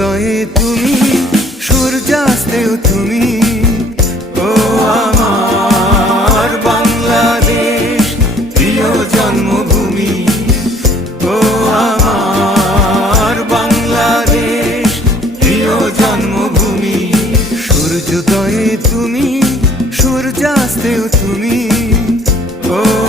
সূর্যোদয়ে তুমি, সূর্যাস্তেও তুমি। ও আমার বাংলাদেশ, প্রিয় জন্মভূমি। ও আমার বাংলাদেশ, প্রিয় জন্মভূমি। সূর্যোদয়ে তুমি, সূর্যাস্তেও তুমি। ও